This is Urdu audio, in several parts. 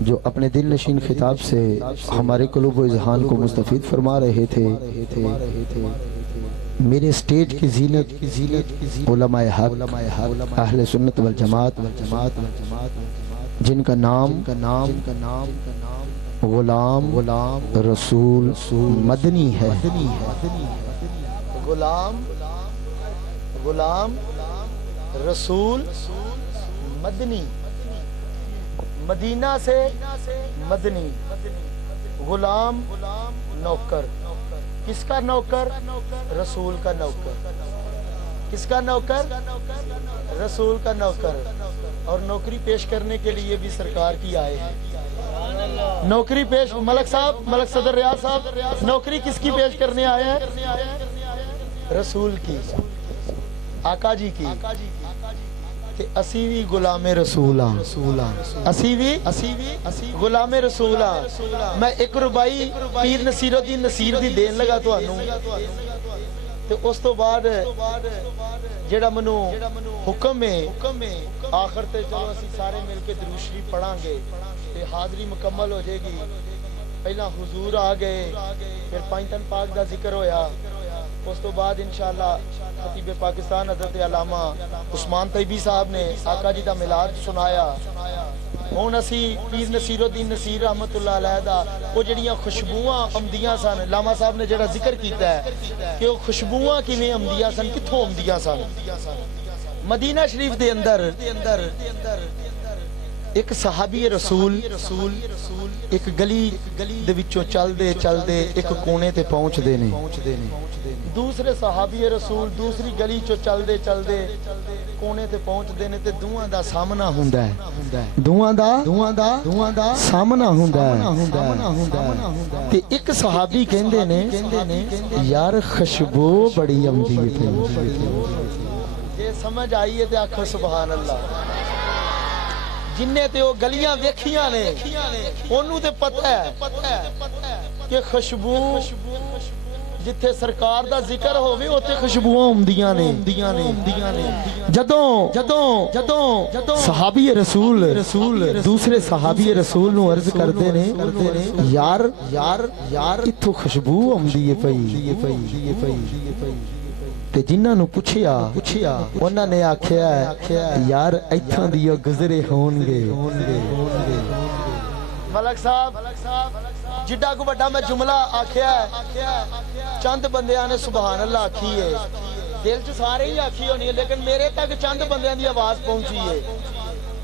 جو اپنے دل نشین خطاب سے ہمارے قلوب و اذہان کو مستفید فرما رہے تھے۔ میرے اسٹیج کی زینت علماء حق، اہل سنت والجماعت، جن کا نام غلام رسول مدنی ہے۔ غلام رسول مدنی، مدینہ سے مدنی، غلام نوکر۔ کس کا نوکر؟ رسول کا نوکر۔ کس کا نوکر؟ رسول کا نوکر۔ اور نوکری پیش کرنے کے لیے بھی سرکار کی آئے ہیں۔ نوکری پیش، ملک صاحب، ملک صدر ریاض صاحب، نوکری کس کی پیش کرنے آئے ہیں؟ رسول کی، آقا جی کی، کہ اسی بھی غلام رسولہ، اسی بھی غلام رسولہ۔ میں ایک ربائی پیر نصیر الدین نصیر دی دین لگا تو انہوں، تو اس تو بعد جڑا منو حکم ہے آخر تے چلو اسی سارے مل کے درود شریف پڑھاں گے تے حاضری مکمل ہو جائے گی۔ پہلا حضور آ گئے، پھر پانچ پاک دا ذکر ہویا، اس تو بعد انشاءاللہ خطیب پاکستان حضرت علامہ عثمان طیبی صاحب نے آقا جی دا میلاد سنایا۔ ہون اسی پیر نصیر الدین نصیر رحمت اللہ علیہ دا وہ جڑیاں خوشبوواں امدیاں سن، علامہ صاحب نے جڑا ذکر کیتا ہے کہ وہ خوشبوواں کیویں امدیاں سن، کتھوں امدیاں سن؟ مدینہ شریف دے اندر ایک صحابی رسول ایک گلی دے وچوں چل دے ایک کونے تے پہنچ دے نے، دوسرے صحابی رسول دوسری گلی چو چل دے کونے تے پہنچ دے نے تے دوہاں دا سامنا ہوندا ہے، دوہاں دا سامنا ہوندا ہے۔ تے ایک صحابی کہندے نے یار خوشبو بڑی آندی ہے، جے سمجھ آئی ہے تے آکھو سبحان اللہ۔ جنہیں تے وہ گلیاں ویکھیاں نے انہوں تے پتہ ہے کہ خوشبو جتھے سرکار دا ذکر ہووے اوتے خوشبوواں ہوندیاں نے۔ جدوں صحابی رسول دوسرے صحابی رسول نو عرض کردے نے یار اتھوں خوشبو آندی ہے پئی، تے جنہاں نو پوچھیا انہاں نے آکھیا یار ایتھاں دی گزرے ہون گے۔ ملک صاحب جڈا کو بڑا میں جملہ آکھیا ہے، چند بندیاں نے سبحان اللہ آکھی ہے، دل چ سارے ہی آکھی ہونی ہے، لیکن میرے تک چند بندیاں دی آواز پہنچی ہے۔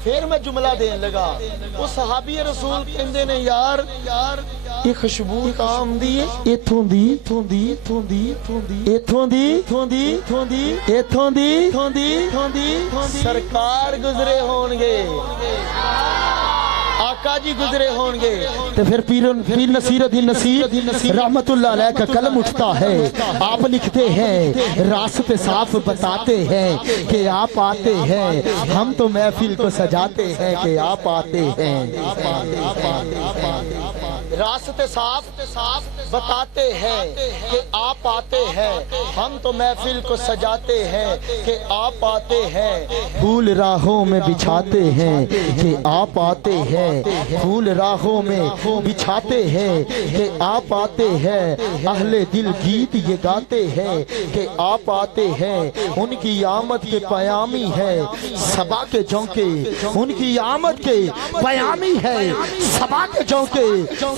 پھر میں جملہ دین لگا، وہ صحابی رسول کہندے نے یار یہ خوشبو کام دی ایتھوں دی سرکار گزرے ہون گے، آقا جی گزرے ہون گے۔ تو پھر پیر نصیر الدین نصیر رحمت اللہ علیہ کا قلم اٹھتا ہے، آپ لکھتے ہیں راستے صاف بتاتے ہیں کہ آپ آتے ہیں، ہم تو محفل کو سجاتے ہیں کہ آپ آتے ہیں۔ راستے صاف بتاتے ہیں کہ آپ آتے ہیں، ہم تو محفل کو سجاتے ہیں کہ آپ آتے ہیں۔ پھول راہوں میں بچھاتے ہیں کہ آپ آتے ہیں، پھول راہوں میں بچھاتے ہیں کہ آپ آتے ہیں۔ اہل دل گیت یہ گاتے ہیں کہ آپ آتے ہیں، ان کی آمد کے پیامی ہے صبا کے جونکے، ان کی آمد کے پیامی ہے صبا کے جونکے،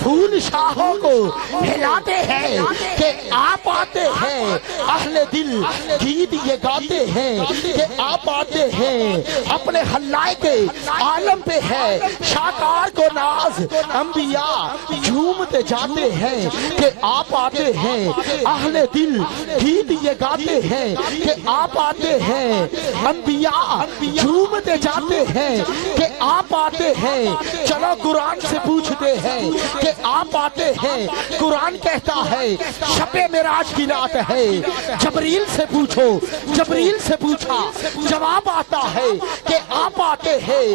پھول شاہوں کو ہلاتے ہیں کہ آپ آتے ہیں۔ اہل دل گیت یہ گاتے ہیں کہ آپ آتے ہیں، اپنے خلائق عالم پہ ہے شاکار کو ناز، انبیاء جھومتے جاتے ہیں کہ آپ آتے ہیں۔ اہل دل گیت یہ گاتے ہیں کہ آپ آتے ہیں، انبیاء جھومتے جاتے ہیں کہ آپ آتے ہیں۔ چلو قرآن سے پوچھتے ہیں کہ آپ آتے ہیں، قرآن کہتا ہے شب معراج کی رات ہے، جبریل سے پوچھو، جبریل سے پوچھا، جواب آتا ہے کہ آپ آتے ہیں،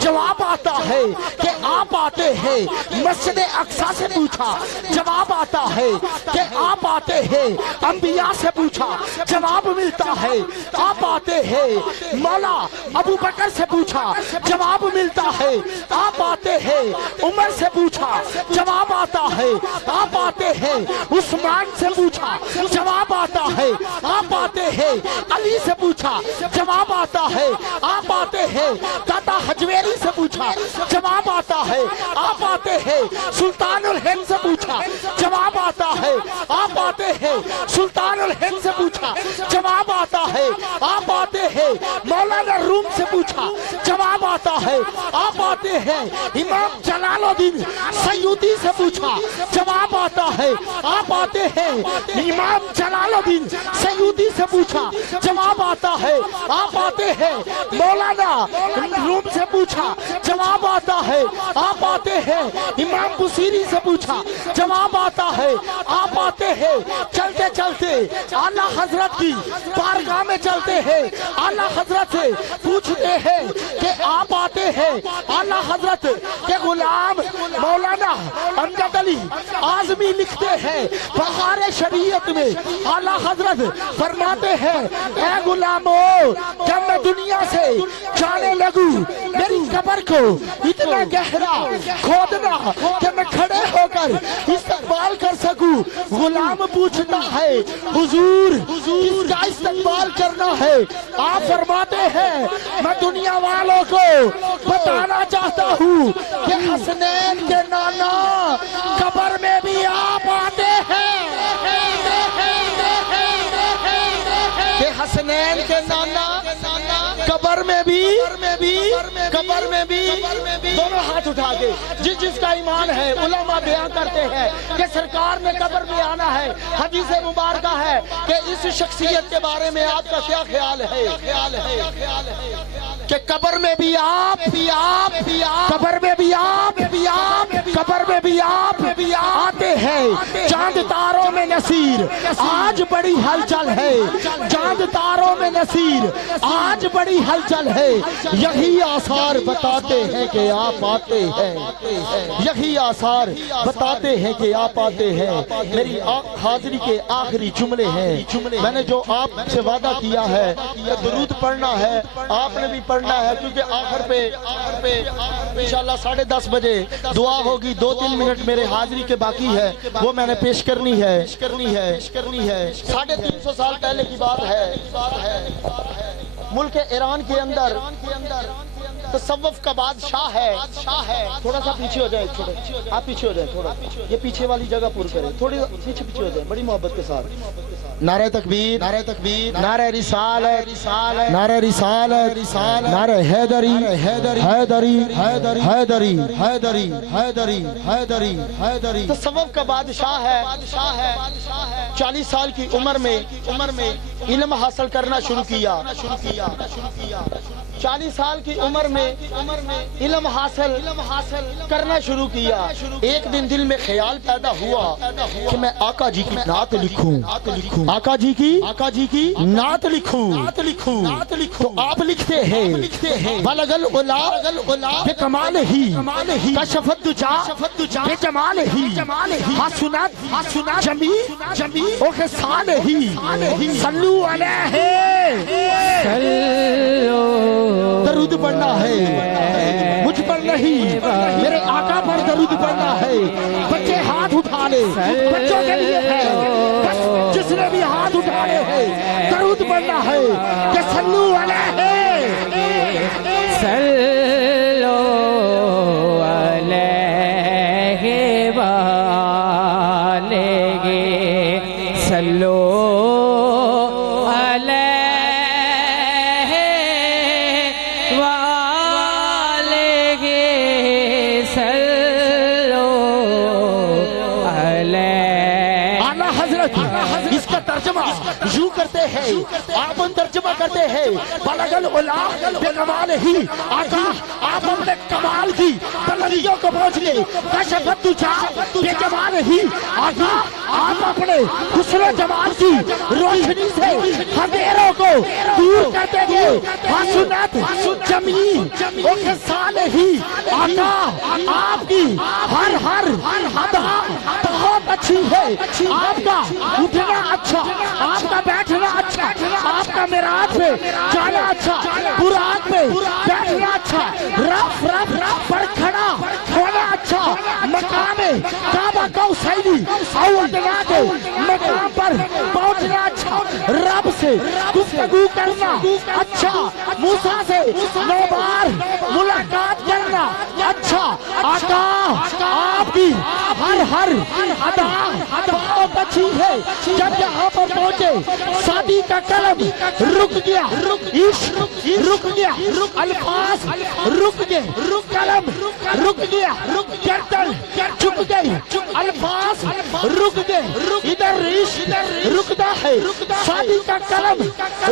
جواب آتا ہے کہ آپ آتے ہیں۔ مسجد اقصی سے پوچھا جواب آتا ہے کہ آپ آتے ہیں انبیاء سے پوچھا جواب ملتا ہے آپ آتے ہیں مولا ابو بکر سے پوچھا جواب ملتا ہے آپ آتے ہیں عمر سے پوچھا جواب آتا ہے آپ آتے ہیں عثمان سے پوچھا جواب آتا ہے آپ آتے ہیں علی سے پوچھا جواب آتا ہے آپ آتے ہیں دادا حجویری سے پوچھا جواب آتا ہے آپ آتے ہیں سلطان الہند سے پوچھا جواب آتا ہے آپ آتے ہیں سلطان الہند سے پوچھا جواب آتا ہے آپ آتے ہیں مولانا روم سے پوچھا جواب آتا ہے آپ آتے ہیں امام جلال الدین سیوطی سے پوچھا جواب آتا ہے آپ آتے ہیں امام جلال الدین سیوطی سے پوچھا جواب آتا ہے آپ آتے ہیں مولانا روم سے پوچھا جواب آتا ہے آپ آتے ہیں امام بصیری سے پوچھا جواب آتا ہے آپ آتے ہیں چلتے چلتے اعلیٰ حضرت کی بارگاہ میں چلتے ہیں اعلیٰ حضرت سے پوچھتے ہیں کہ آپ آتے ہیں اعلیٰ حضرت کے غلام مولانا امجد علی اعظمی لکھتے ہیں بہار شریعت میں اعلیٰ حضرت فرماتے ہیں اے غلامو جب میں دنیا سے جانے لگوں میری قبر کو اتنا گہرا کھودنا کہ میں کھڑے ہو کر استقبال کر سکوں غلام پوچھتا ہے حضور کس کا استقبال کرنا ہے آپ فرماتے ہیں میں دنیا والوں کو بتانا چاہتا ہوں کہ حسنین کے نانا قبر میں بھی آپ آتے ہیں کہ حسنین کے نانا قبر میں بھی دونوں ہاتھ اٹھا کے جس کا ایمان ہے علماء بیان کرتے ہیں کہ سرکار نے قبر میں آنا ہے حدیث مبارکہ ہے کہ اس شخصیت کے بارے میں آپ کا کیا خیال ہے کہ قبر میں بھی آپ قبر میں بھی آپ قبر میں بھی آپ آتے ہیں چاند تاروں میں نصیر آج بڑی ہلچل ہے چاند تاروں میں نصیر آج بڑی ہلچل ہے یہی آثار بتاتے ہیں کہ آپ آتے ہیں یہی آثار بتاتے ہیں کہ آپ آتے ہیں میری حاضری کے آخری جملے ہیں میں نے جو آپ سے وعدہ کیا ہے کہ درود پڑھنا ہے آپ نے بھی پڑھنا ہے کیونکہ آخر پہ انشاءاللہ 10:30 بجے دعا ہوگی 2-3 منٹ میرے حاضری کے باقی ہے وہ میں نے پیش کرنی ہے 350 سال پہلے کی بات ہے ملک ایران کے اندر تصوف کا بادشاہ ہے تھوڑا سا پیچھے ہو جائے آپ پیچھے ہو جائیں تھوڑا یہ پیچھے والی جگہ پور کریں تھوڑی پیچھے ہو جائے بڑی محبت کے ساتھ نعرہ تکبیر نعرہ رسالت نعرہ رسالت نعرہ حیدری تصوف کا بادشاہ ہے 40 سال کی عمر میں علم حاصل کرنا شروع کیا 40 سال کی عمر میں علم حاصل کرنا شروع کیا ایک دن دل میں خیال پیدا ہوا کہ میں آقا جی کی نعت لکھوں آقا جی کی نعت لکھوں تو آپ لکھتے ہیں بلغ العلا بکمال ہی کشفت دجا بجمال ہی حسنت جمیع و خصال ہی صلو علیہ درود پڑھنا ہے مجھ پر نہیں میرے آقا پر درود پڑھنا ہے بچے ہاتھ اٹھا لے بچوں کے لیے ہے بس جس نے بھی ہاتھ اٹھائے ہیں درود پڑھنا ہے کہ صلو علیہ صلو علیہ وآلہ صلو یوں کرتے ہیں آپ ترجمہ کرتے ہیں بلغ العلا بکمال ہی آقا آپ اپنے کمال کی بلندیوں کو پہنچ لے کشفت دجا بجمال ہی آقا آپ اپنے حسن و جمال کی روشنی سے اندھیروں کو دور کرتے گئے حسنت جمیع و خصال ہی آقا آپ کی ہر ادا اچھی ہے، آپ کا اٹھنا اچھا، آپ کا بیٹھنا اچھا، آپ کا معراج پہ جانا اچھا، براق پہ بیٹھنا اچھا، رف رف رف پر کھڑا ہونا اچھا، مقام کعبہ کوثری اودنا کے مقام پر پہنچنا اچھا، رب سے گفتگو کرنا اچھا، موسیٰ سے 9 بار ملاقات کرنا اچھا، آقا آپ کی ہر ادا بہت اچھی ہے۔ جب یہاں پر پہنچے سادی کا قلم رک گیا، عشق رک گیا، الفاظ رک گئے، قلم رک گیا، گردن جھک گئی، الفاظ رک گئے، ادھر عشق رکتا ہے، سادی کا قلم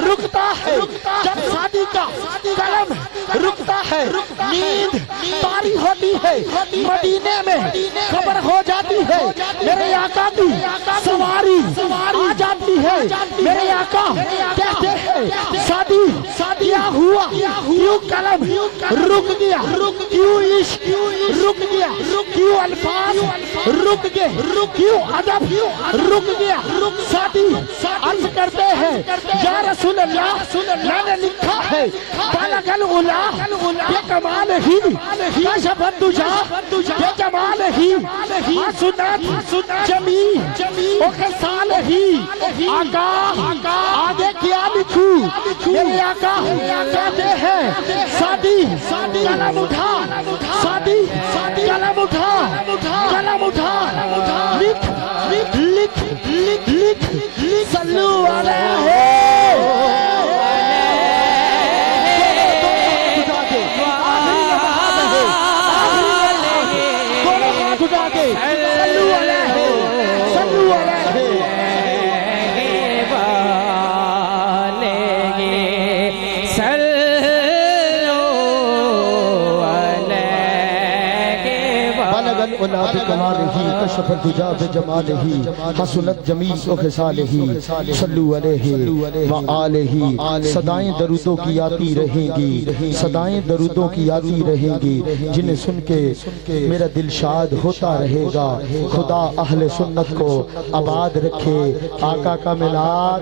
رکتا ہے۔ جب سادی کا قلم رکتا ہے نیند طاری ہوتی ہے، مدینے میں خبر ہو جاتی ہے میرے آقا کی سواری آ جاتی ہے، میرے آقا کہتے ہیں سادی کیا ہوا، کیوں قلم رک گیا، کیوں عشق رک گیا، کیوں الفاظ رک گئے، کیوں ادب رک گیا۔ سادی عرض کرتے ہیں یا رسول اللہ میں نے لکھا ہے بلغ العلا بے کمال ہی کشف الدجا بے جمال ہی حسنت جمیع و خصال ہی۔ آقا آگے کیا لکھوں، میرے آقا کہتے ہیں سادی قلم اٹھا، سادی قلم اٹھا، قلم اٹھا، لکھ لکھ لکھ لکھ لکھ صلو علیہ۔ بکمالہ کشف الدجا بجمالہ حسنت جمیع و خصالہ صلو علیہ وآلہ۔ صدائیں درودوں کی آتی رہیں گی، صدائیں درودوں کی آتی رہیں گی، جنہیں سن کے میرا دل شاد ہوتا رہے گا۔ خدا اہل سنت کو آباد رکھے، آقا کا میلاد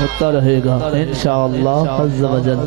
ہوتا رہے گا انشاءاللہ عز و جل۔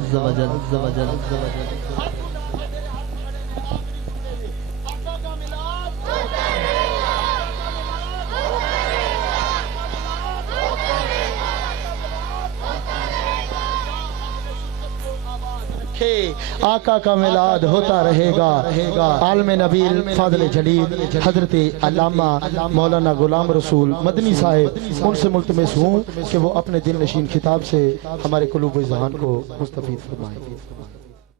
آقا کا میلاد ہوتا رہے گا۔ عالم نبیل فاضل جلیل حضرت علامہ مولانا غلام رسول مدنی صاحب ان سے ملتمس ہوں کہ وہ اپنے دل نشین خطاب سے ہمارے قلوب و ذہان کو مستفید فرمائیں۔